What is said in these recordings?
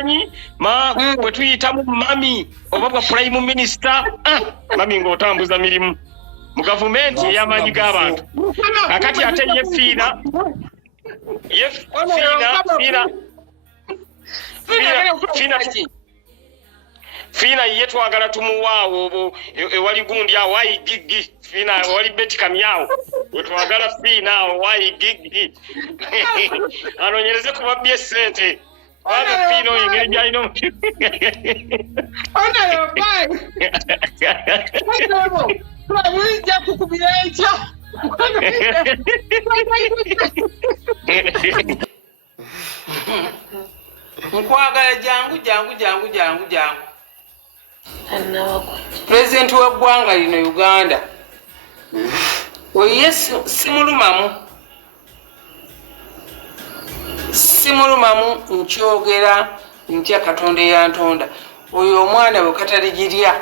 kimanyi bwe tuyitamu mami oba bwa prime minister mami ng'otambuza mirimu mu gavumenti ey'amaanyi g'abantu kakati ate ye Fina ye twagala tumuwaawo ewali gundi awo wayi gigi Fina wali beti kamyao twagala Fina awo wayi gigi anonyereze kubabye sente waba Fina oyengeri gyalina ona yo bai Tuwajia kukubilecha Mkwagala jangu President wa Gwanga lino Uganda oye simulumamu nkyogera ntya Katonda yantonda oyo omwana bwe kataligirya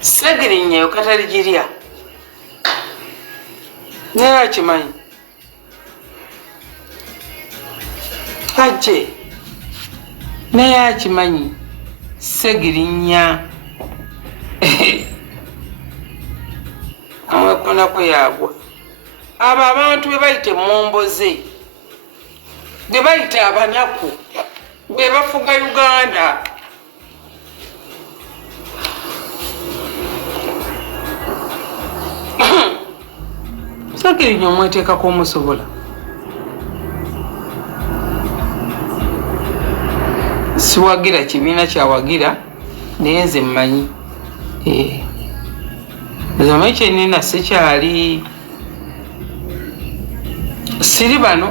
Ssegirinya yo kataligirya naye akimanyi ajje naye akimanyi Ssegirinya amwekona kwe yagwa abo abantu be bayita emmomboze be bayita abanaku be bafuga Uganda Ssegirinya omweteekako omusobola siwagira kibiina kyawagira naye nze mmanyi zama kyenina sikyali siri bano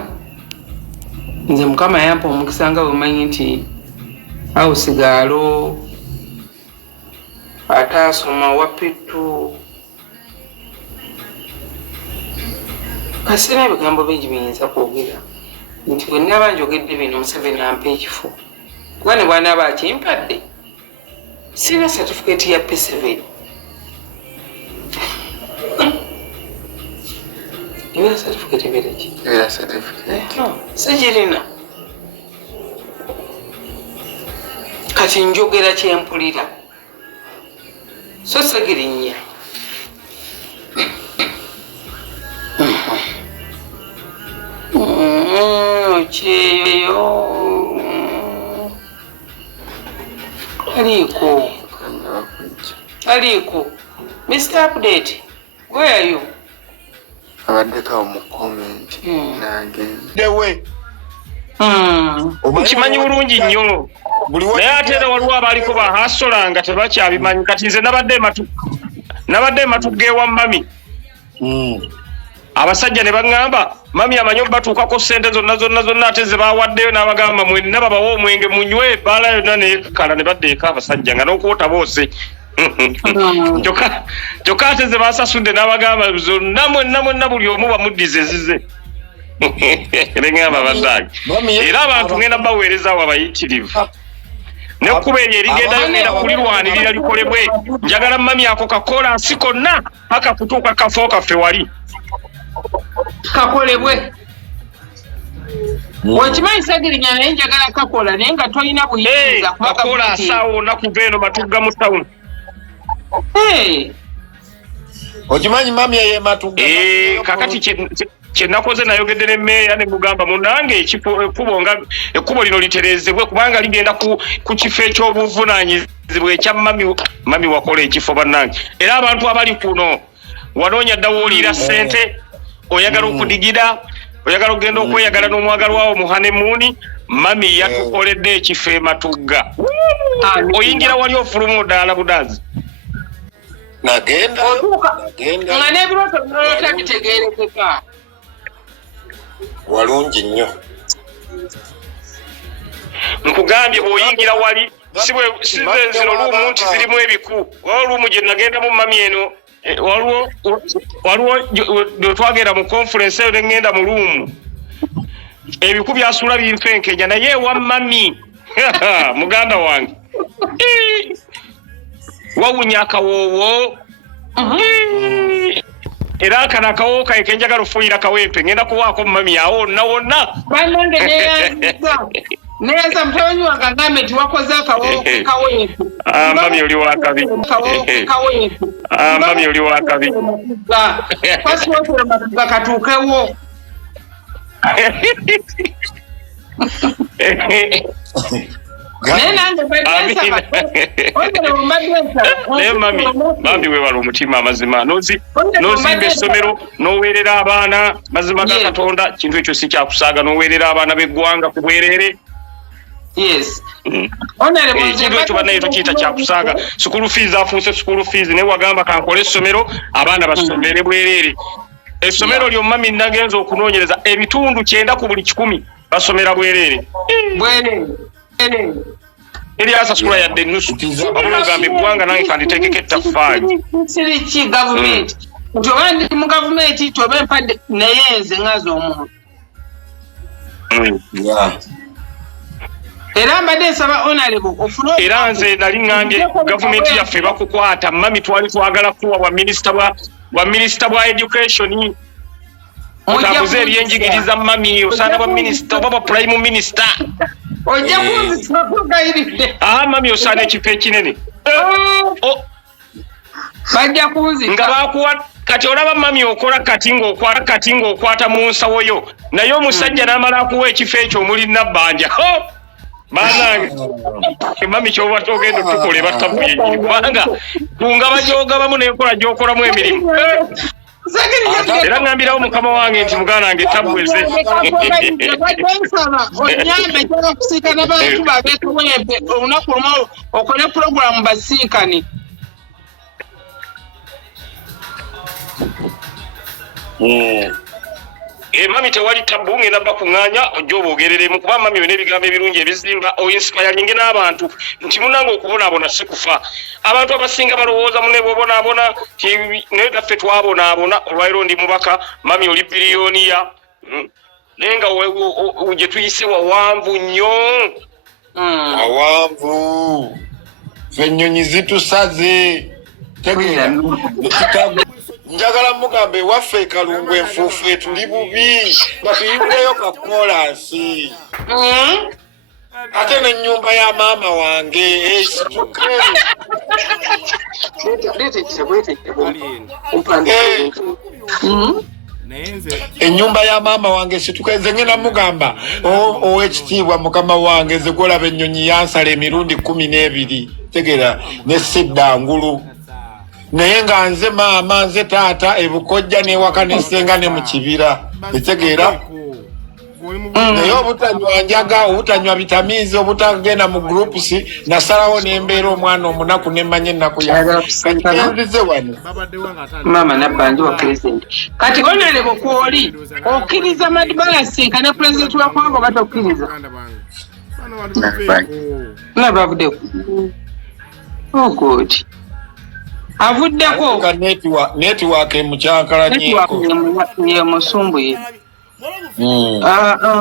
nze Mukama yampa omukisa nga bwemanyi nti awusigaalo ataasoma wappitu kasina ebigambo bingi biyinza kwogera nti bwe nnaaba njogedde bino Museveni ampa ekifo kuba ne bw'anaaba akimpadde sirina certificate ya P7 Ina certificate ebeereki? Era certificate. Sigirina. Kati njogera kyempulira. So Ssegirinya. Kyeyo. Aliko. Mr. Update. Where are you? Abadeka mu comment dewe ukimanyi bulungi nnyo naye ate era waliwo abaliko bahasolanga tebakyabimanyi kati nze nabadde matugeewa mami abasajja ne baŋŋamba mami amanyi batuukako ssente zonna ate ze bawaddeyo n'abagamba mwenna babawa omwenge munywe ebbaala yonna nekala ne baddeeka abasajja nga n'okwota boose Joka ate ze basasudde n'abagamba zonna mwenna buli omu bamuddize ezize erengamba baddaage era abantu ngenda baweereza awo abayitirivu nekkuba eryo erigendayo ngenda kulirwanirira likolebwe njagala mami ako kakola nsi konna paka kutuuka kafo kaffe wali kakolebwe wakimanyi Ssegirinya naye njagala kakola naye nga tolina buyinza kakola asaawo nakuva eno matugga mu tawuni okimanyi mami ye matugga kakati kye nakoze nayogedde ne mmeeya ne mugamba munange ekkubo lino litereezebwe kubanga ligenda ku kifo ekyobuvunaanyizibwa ekya mami wakola ekifo bannange era abantu abali kuno wanoonya dda wooliira ssente oyagala okudigira oyagala okugenda okweyagala n'omwagalwawo mu hanemuuni mami yatukoledde ekifo ematugga oyingira wali ofuluma odaala budaazi nagenda nga n'ebirooto birota bitegeerekeka walungi nnyo nkugambye bw'oyingira wali sizenzino luumu nti zirimu ebiku waliwo luumu gye nagenda mu mami eno waliwo twagenda mu conference eyo nengenda mu luumu ebiku byasula binfenkenya naye ewa mami muganda wange wawunya akawoowo era kana kawoka ekenjaga lufuira kawempe ngenda kuwaako mami yawo nawona banange neza mtawanyi wanga ngame tiwakoze akawempe kawempe mami oli wakabi mami oli wakabi pasi wote matuka katukewo mami wewala omutima amazima nozimba essomero noweerera abaana mazima ga Katonda kintu ekyo si kyakusaaga noweerera abaana b'eggwanga ku bwereere ekintu ekyo banaye tokiyita kyakusaaga school fees afuuse school fees naye wagamba kankole essomero abaana basomere bwereere essomero lyo mami nagenza okunoonyereza ebitundu 9 ku buli 10 basomera bwereere Eliasa skula ya denusu abulugamba eggwanga nange kanditegeka ettaffaali siriki government ntobandi mu government tobe mpadde naye nze ngaza omuntu era mbadde nsaba honorable ofuna era nze nali ngambye gavumenti yaffe bakukwata mami twali twagala kuwa bwa minisita bwa education otabuze ebyenjigiriza mami osaana bwa minisita oba bwa prime minister ojja kunzisa kugayiridde mami osaana ekifo ekinene bajja kunzisa nga bakuwa kati olaba mami okola kati ng'okwata mu nsawo yo naye omusajja n'amala akuwa ekifo ekyo omuli nabbanja banange mami kyoba togenda otukola ebattabuye kubanga kungaba gyogabamu n'enkola gy'okolamu emirimu era ngambirawo mukama wange nti muganda wange tabweze onyambe gyala kusinkana bantu babekawempe olunaku lumu okole puroguramu basinkani mami tewali tabu ngenda bakuŋŋaanya ojja oboogereremu kuba mami we n'ebigambo ebirungi ebizimba oyinsipayalinge n'abantu nti munange okubonaabona si kufa abantu abasinga balowooza mune bobonaabona naye gaffe twabonaabona olwaliro ndi mubaka mami oli biliyoniya naye nga gye tuyise wawanvu nnyo wawanvu fe ennyonyi zitusaze tegeera njagala mugambe waffe ekalungu enfuufu tuli bubi batuyimbireyo kakolansi ate n'ennyumba ya maama wange esituke ennyumba ya maama wange esituke nze ngenda mugamba ow'ekitiibwa mukama wange nze gwolaba ennyonyi yansala emirundi 12 tegeera nesidda ngulu naye nga nze maama nze taata ebukojja newaka nesenga ne mu kibira etegeera naye obutanywa njaga obutanywa vitamizi obutagenda mu groups nasalawo nembeera omwana omunaku nemanye ennaku yanze wano mama nabbanje wa president kati honorable kwoli okkiriza Madubala sinkana president wa Kongo batokkiriza nabavudde oh good avuddeko network emukyankalanyeko ye musumbuye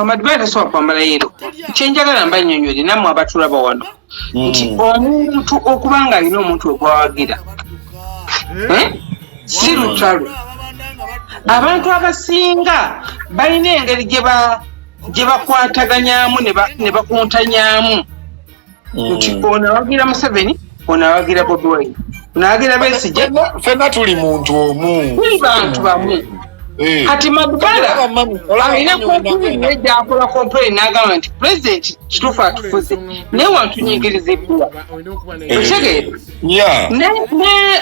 Madubala tasobola kwambala yero kyenjagala mba nnyonnyoli nammwe abatulaba wano nti omuntu okubanga alina omuntu ogwawagira si lutalo abantu abasinga balina engeri gye bakwataganyaamu ne bakuntanyaamu nti ono awagira Museveni ono awagira Bobi Wine ono awagira Besigye fenna tuli muntu omu tuli bantu bamu kati Madubala alina komplaini gyakola komplaini n'agamba nti pulezidenti kituufu atufuze naye wantunyingirizibbwa otegeera ne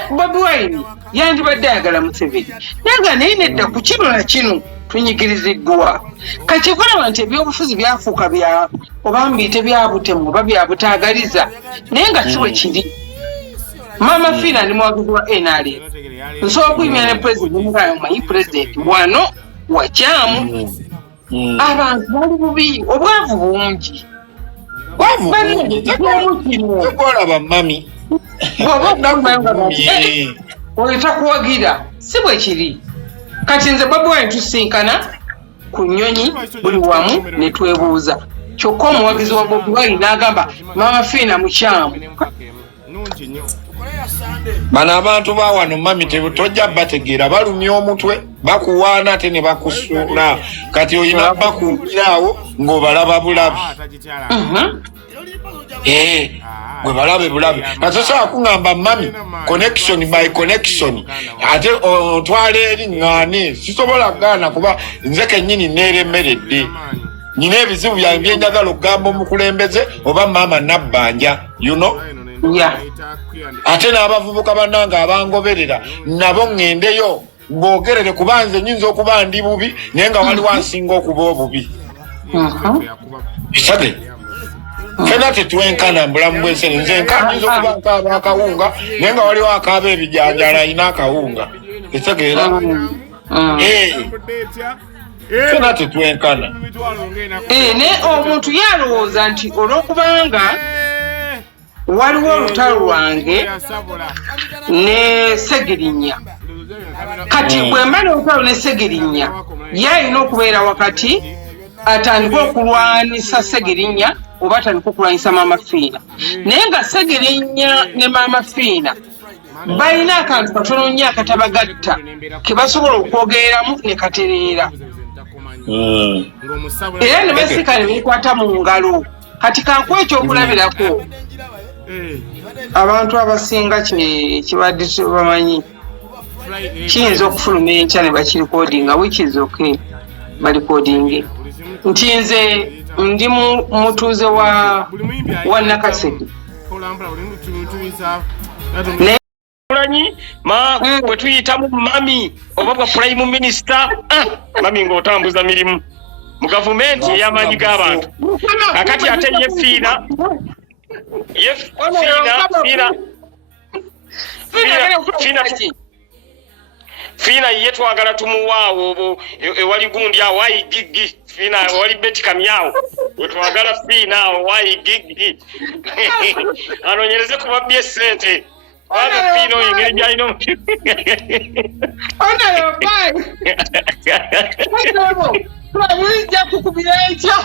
Bobi Wine yandibadde ayagala Museveni naga naye nedda ku kino na kino tunyigiriziddwa kati kulaba nti ebyobufuzi byafuuka oba mbiyite byabutemu oba byabutaagaliza naye nga kiwe kiri Maama Fina ndi muwagizi wa NRM nsobola okuyimira ne pulezidenti mugayo manyi pulezidenti wano wakyamu abantu bali bubi obwavu bungi olaba mami oyitakuwagira si bwe kiri kati nze Bobi Wine tusinkana ku nnyonyi buli wamu ne twebuuza kyokka omuwagizi wa Bobi Wine n'agamba Maama Fina mukyamu bano abantu ba wano mami tojja bategeera balumya omutwe bakuwaana ate ne bakusuula kati oyina bakuumirawo ng'obalaba bulabi gwe balabe bulabi nasosobola kuŋŋamba mami connection by connection ate otwala eri ŋŋaane sisobola gaana kuba nze kennyini neeremeredde nyina ebizibu byange byenjagala okugamba omukulembeze oba maama nabbanja ate n'abavubuka bannange abangoberera nabo ŋŋendeyo ng'ogerere kuba nze nyinza okuba ndi bubi naye nga waliwo ansinga okuba obubi kisage fena tetwenkana mbulamu bwensene nze nyinza okuba nkaaba akawunga naye nga waliwo akaaba ebijanjala ayina akawunga kitegeera fena tetwenkana naye omuntu yalowooza nti olw'okubanga waliwo olutalo lwange ne Ssegirinya kati bwe mba n'olutalo ne Ssegirinya yalina okubeera wakati atandika okulwanisa Ssegirinya oba atandika okulwanyisa Maama Fina naye nga Ssegirinya ne Maama Fina balina akantu katono nnyo akatabagatta ke basobola okwogereramu ne katereera era ne basika ne beekwata mu ngalo kati kankuwa ekyokulabirako abantu abasinga kibadde bamanyi kiyinza okufuluma enkya ne bakirikodinga which is okay balikodinge nti nze ndi mutuuze wa Nakaseke Olanyi bwe tuyitamu mami oba bwa prime minister mami ng'otambuza mirimu mu gavumenti ey'amaanyi g'abantu kakati ate ye Fina ye twagala tumuwaawo ewali gundi awo wayi gigi Fina ewali beti kamyawo twagala Fina awo wayi gigi anonyereze kubabbye essente Wala Fina oyengeri gy'alina Ujja kukubira ekyo